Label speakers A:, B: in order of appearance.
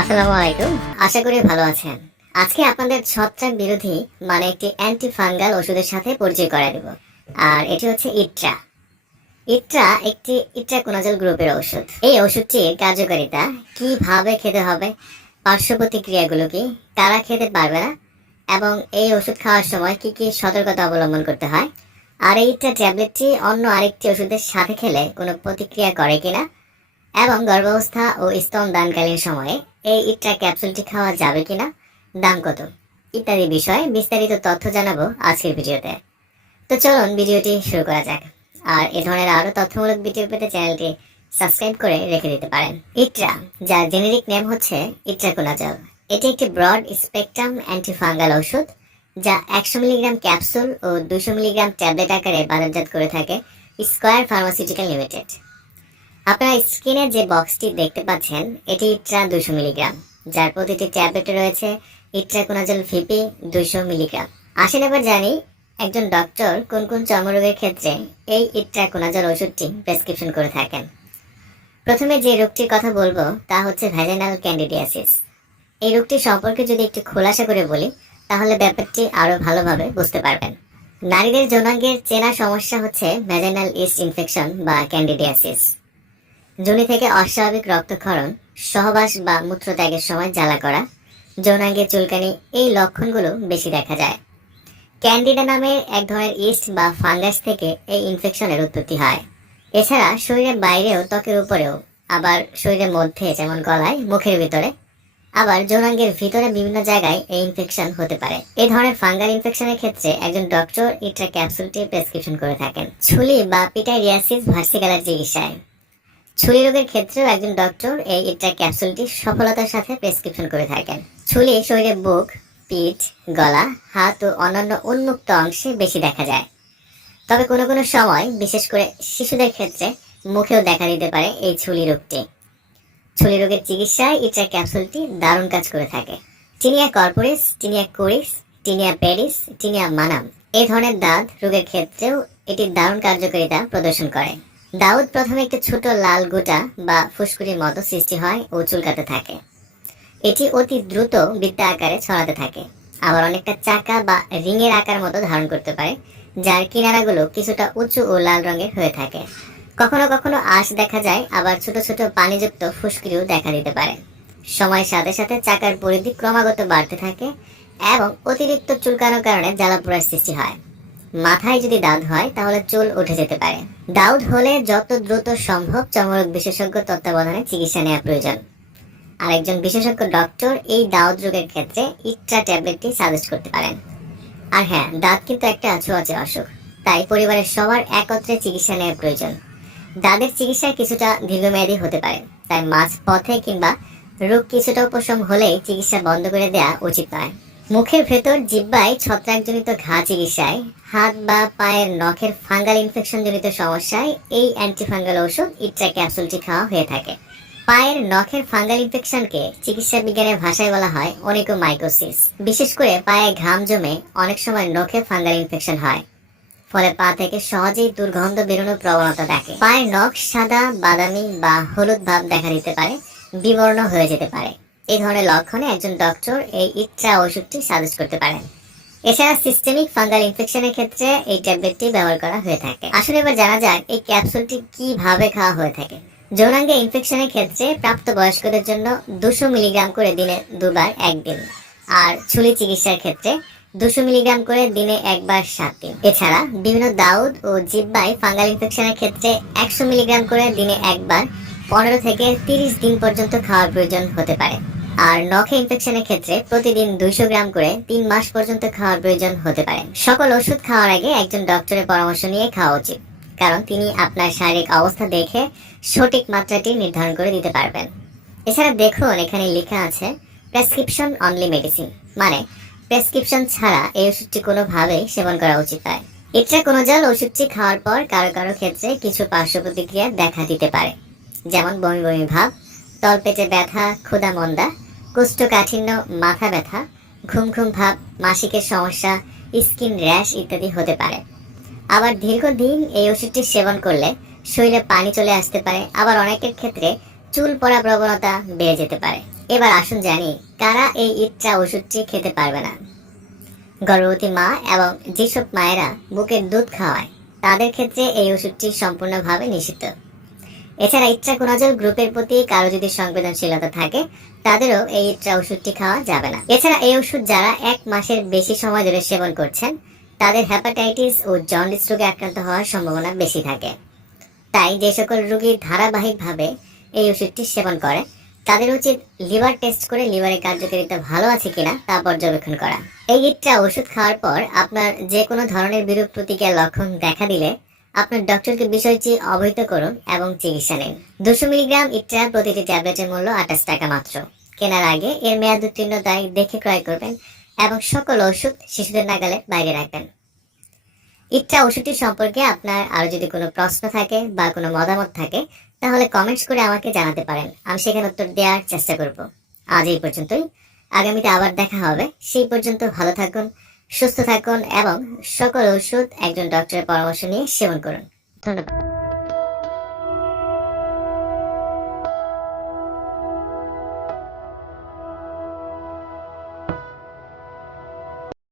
A: আসসালামু আলাইকুম আশা করি ভালো আছেন আজকে আপনাদের ছত্রাক বিরোধী মানে একটি অ্যান্টি ফাঙ্গাল ওষুধের সাথে পরিচয় করায় দেব আর এটি হচ্ছে ইট্রা ইট্রা একটি ইট্রাকোনাজল গ্রুপের ওষুধ এই ওষুধটির কার্যকারিতা কিভাবে খেতে হবে পার্শ্ব প্রতিক্রিয়াগুলো কি কারা খেতে পারবে না এবং এই ওষুধ খাওয়ার সময় কি কি সতর্কতা অবলম্বন করতে হয় আর এই ইট্রা ট্যাবলেটটি অন্য আরেকটি ওষুধের সাথে খেলে কোনো প্রতিক্রিয়া করে কিনা এবং গর্ভাবস্থা ও স্তন দানকালীন সময়ে এই ইট্রা ক্যাপসুলটি খাওয়া যাবে কিনা দাম কত ইত্যাদি বিষয়ে বিস্তারিত তথ্য জানাবো আজকের ভিডিওতে তো চলুন ভিডিওটি শুরু করা যাক আর এ ধরনের আরও তথ্যমূলক ভিডিও পেতে চ্যানেলটি সাবস্ক্রাইব করে রেখে দিতে পারেন ইট্রা যার জেনেরিক নেম হচ্ছে ইট্রাকোনাজল এটি একটি ব্রড স্পেকট্রাম অ্যান্টিফাঙ্গাল ওষুধ যা একশো মিলিগ্রাম ক্যাপসুল ও দুশো মিলিগ্রাম ট্যাবলেট আকারে বাজারজাত করে থাকে স্কোয়ার ফার্মাসিউটিক্যাল লিমিটেড আপনার স্ক্রিনে যে বক্সটি দেখতে পাচ্ছেন এটি ইট্রা দুশো মিলিগ্রাম যার প্রতিটি ট্যাবলেটে রয়েছে কোনাজল ফিপি দুশো মিলিগ্রাম আসেন এবার জানি একজন ডক্টর কোন কোন চর্মরোগের ক্ষেত্রে এই কোনাজল ওষুধটি প্রেসক্রিপশন করে থাকেন প্রথমে যে রোগটির কথা বলবো তা হচ্ছে ভ্যাজেনাল ক্যান্ডিডিয়াসিস এই রোগটি সম্পর্কে যদি একটু খোলাসা করে বলি তাহলে ব্যাপারটি আরও ভালোভাবে বুঝতে পারবেন নারীদের যৌনাঙ্গের চেনা সমস্যা হচ্ছে ভ্যাজেনাল ইস্ট ইনফেকশন বা ক্যান্ডিডিয়াসিস যোনি থেকে অস্বাভাবিক রক্তক্ষরণ সহবাস বা মূত্রত্যাগের সময় জ্বালা করা যৌনাঙ্গের চুলকানি এই লক্ষণগুলো বেশি দেখা যায় ক্যান্ডিডা নামের এক ধরনের ইস্ট বা ফাঙ্গাস থেকে এই ইনফেকশনের উৎপত্তি হয় এছাড়া শরীরের বাইরেও ত্বকের উপরেও আবার শরীরের মধ্যে যেমন গলায় মুখের ভিতরে আবার যৌনাঙ্গের ভিতরে বিভিন্ন জায়গায় এই ইনফেকশন হতে পারে এই ধরনের ফাঙ্গাল ইনফেকশনের ক্ষেত্রে একজন ডক্টর ইট্রা ক্যাপসুলটি প্রেসক্রিপশন করে থাকেন ছুলি বা পিটাইরিয়াসিস ভার্সিকালার চিকিৎসায় ছুলি রোগের ক্ষেত্রেও একজন ডক্টর এই ইট্রা ক্যাপসুলটি সফলতার সাথে প্রেসক্রিপশন করে থাকেন ছুলি শরীরে বুক পিঠ গলা হাত ও অন্যান্য উন্মুক্ত অংশে বেশি দেখা যায় তবে কোনো কোনো সময় বিশেষ করে শিশুদের ক্ষেত্রে মুখেও দেখা দিতে পারে এই ছুলি রোগটি ছুলি রোগের চিকিৎসায় ইট্রা ক্যাপসুলটি দারুণ কাজ করে থাকে tinea corporis tinea cruris tinea Paris tinea manuum এই ধরনের দাঁত রোগের ক্ষেত্রেও এটি দারুণ কার্যকারিতা প্রদর্শন করে দাউদ প্রথমে একটি ছোট লাল গোটা বা ফুসকুড়ির মতো সৃষ্টি হয় ও চুলকাতে থাকে এটি অতি দ্রুত বৃত্তা আকারে ছড়াতে থাকে আবার অনেকটা চাকা বা রিংয়ের আকার মতো ধারণ করতে পারে যার কিনারাগুলো কিছুটা উঁচু ও লাল রঙের হয়ে থাকে কখনো কখনো আঁশ দেখা যায় আবার ছোট ছোট পানিযুক্ত ফুসকুড়িও দেখা দিতে পারে সময়ের সাথে সাথে চাকার পরিধি ক্রমাগত বাড়তে থাকে এবং অতিরিক্ত চুলকানোর কারণে জ্বালাপোড়ার সৃষ্টি হয় মাথায় যদি দাঁত হয় তাহলে চুল উঠে যেতে পারে দাউদ হলে যত দ্রুত সম্ভব চর্মরোগ বিশেষজ্ঞ তত্ত্বাবধানে চিকিৎসা নেওয়া প্রয়োজন আর একজন বিশেষজ্ঞ ডক্টর এই দাউদ রোগের ক্ষেত্রে ইট্রা ট্যাবলেটটি সাজেস্ট করতে পারেন আর হ্যাঁ দাঁত কিন্তু একটা আছে অসুখ তাই পরিবারের সবার একত্রে চিকিৎসা নেওয়া প্রয়োজন দাঁতের চিকিৎসা কিছুটা দীর্ঘমেয়াদী হতে পারে তাই মাঝ পথে কিংবা রোগ কিছুটা উপশম হলেই চিকিৎসা বন্ধ করে দেওয়া উচিত নয় মুখের ভেতর জিব্বায় ছত্রাকজনিত ঘা চিকিৎসায় হাত বা পায়ের নখের ফাঙ্গাল ইনফেকশন জনিত সমস্যায় এই অ্যান্টিফাঙ্গাল ঔষধ ইট্রা ক্যাপসুলটি খাওয়া হয়ে থাকে পায়ের নখের ফাঙ্গাল ইনফেকশনকে চিকিৎসা বিজ্ঞানের ভাষায় বলা হয় অনেক মাইক্রোসিস বিশেষ করে পায়ে ঘাম জমে অনেক সময় নখে ফাঙ্গাল ইনফেকশন হয় ফলে পা থেকে সহজেই দুর্গন্ধ বেরোনোর প্রবণতা দেখে পায়ের নখ সাদা বাদামি বা হলুদ ভাব দেখা দিতে পারে বিবর্ণ হয়ে যেতে পারে এই ধরনের লক্ষণে একজন ডক্টর এই ইচ্ছা ওষুধটি সাজেস্ট করতে পারেন এছাড়া সিস্টেমিক ফাঙ্গাল ইনফেকশনের ক্ষেত্রে এই ট্যাবলেটটি ব্যবহার করা হয়ে থাকে আসলে এবার জানা যাক এই ক্যাপসুলটি কিভাবে খাওয়া হয়ে থাকে যৌনাঙ্গে ইনফেকশনের ক্ষেত্রে প্রাপ্ত বয়স্কদের জন্য দুশো মিলিগ্রাম করে দিনে দুবার একদিন আর ছুলি চিকিৎসার ক্ষেত্রে দুশো মিলিগ্রাম করে দিনে একবার সাত দিন এছাড়া বিভিন্ন দাউদ ও জিব্বায় ফাঙ্গাল ইনফেকশনের ক্ষেত্রে একশো মিলিগ্রাম করে দিনে একবার পনেরো থেকে তিরিশ দিন পর্যন্ত খাওয়ার প্রয়োজন হতে পারে আর নখে ইনফেকশনের ক্ষেত্রে প্রতিদিন দুইশো গ্রাম করে তিন মাস পর্যন্ত খাওয়ার প্রয়োজন হতে পারে সকল ওষুধ খাওয়ার আগে একজন ডক্টরের পরামর্শ নিয়ে খাওয়া উচিত কারণ তিনি আপনার শারীরিক অবস্থা দেখে সঠিক মাত্রাটি নির্ধারণ করে দিতে পারবেন এছাড়া দেখুন এখানে লেখা আছে প্রেসক্রিপশন অনলি মেডিসিন মানে প্রেসক্রিপশন ছাড়া এই ওষুধটি কোনোভাবেই সেবন করা উচিত নয় জল ওষুধটি খাওয়ার পর কারো কারো ক্ষেত্রে কিছু পার্শ্ব প্রতিক্রিয়া দেখা দিতে পারে যেমন বমি বমি ভাব তলপেটে ব্যথা ক্ষুধা মন্দা কোষ্ঠকাঠিন্য মাথা ব্যথা ঘুম ঘুম ভাব মাসিকের সমস্যা স্কিন র্যাশ ইত্যাদি হতে পারে আবার দীর্ঘদিন এই ওষুধটি সেবন করলে শরীরে পানি চলে আসতে পারে আবার অনেকের ক্ষেত্রে চুল পড়া প্রবণতা বেড়ে যেতে পারে এবার আসুন জানি কারা এই ইটটা ওষুধটি খেতে পারবে না গর্ভবতী মা এবং যেসব মায়েরা বুকের দুধ খাওয়ায় তাদের ক্ষেত্রে এই ওষুধটি সম্পূর্ণভাবে নিষিদ্ধ এছাড়া ইট্রাকোনাজল গ্রুপের প্রতি কারো যদি সংবেদনশীলতা থাকে তাদেরও এই ইচ্ছা ওষুধটি খাওয়া যাবে না এছাড়া এই ওষুধ যারা এক মাসের বেশি সময় ধরে সেবন করছেন তাদের হ্যাপাটাইটিস ও জন্ডিস রোগে আক্রান্ত হওয়ার সম্ভাবনা বেশি থাকে তাই যে সকল রোগী ধারাবাহিকভাবে এই ওষুধটি সেবন করে তাদের উচিত লিভার টেস্ট করে লিভারের কার্যকারিতা ভালো আছে কিনা তা পর্যবেক্ষণ করা এই ইটটা ওষুধ খাওয়ার পর আপনার যে কোনো ধরনের বিরূপ প্রতিক্রিয়া লক্ষণ দেখা দিলে আপনার ডক্টরকে বিষয়টি অবহিত করুন এবং চিকিৎসা নিন দুশো মিলিগ্রাম ইট্রা প্রতিটি ট্যাবলেটের মূল্য আঠাশ টাকা মাত্র কেনার আগে এর মেয়াদ উত্তীর্ণ দায় দেখে ক্রয় করবেন এবং সকল ওষুধ শিশুদের নাগালে বাইরে রাখবেন ইচ্ছা ওষুধটি সম্পর্কে আপনার আরও যদি কোনো প্রশ্ন থাকে বা কোনো মতামত থাকে তাহলে কমেন্টস করে আমাকে জানাতে পারেন আমি সেখানে উত্তর দেওয়ার চেষ্টা করব আজ এই পর্যন্তই আগামীতে আবার দেখা হবে সেই পর্যন্ত ভালো থাকুন সুস্থ থাকুন এবং সকল ওষুধ একজন ডক্টরের পরামর্শ নিয়ে সেবন করুন ধন্যবাদ